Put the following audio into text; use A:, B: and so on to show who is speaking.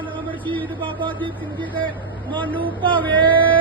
A: ਧੰਨ ਅਮਰ ਸ਼ਹੀਦ ਬਾਬਾ ਦੀਪ ਸਿੰਘ ਜੀ ਦੇ ਮਨ ਨੂੰ ਭਾਵੇ।